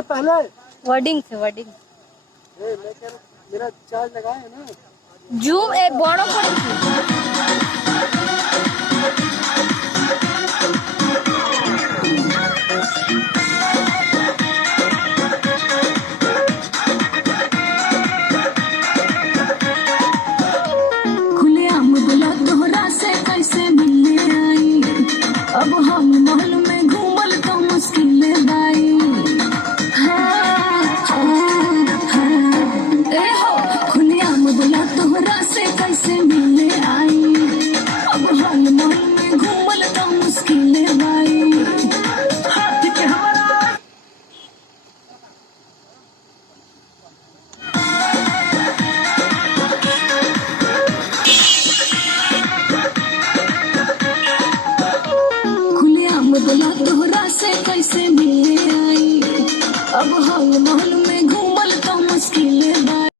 के पहले वर्डिंग से वर्डिंग मेरा चार्ज लगाए ना जूम ए बड़ो पड़ी खुले आम बोला तोहरा से कैसे मिलने आई। अब हम महल में घूमल तो मुश्किल बाई। खुले आम बोला तोहरा से कैसे मिलने आई। अब हम महल में घूमल तो मुश्किल बाई। हाथ के हमारा खुले आम बोला तोहरा से कैसे मिलने आई। अब हम महल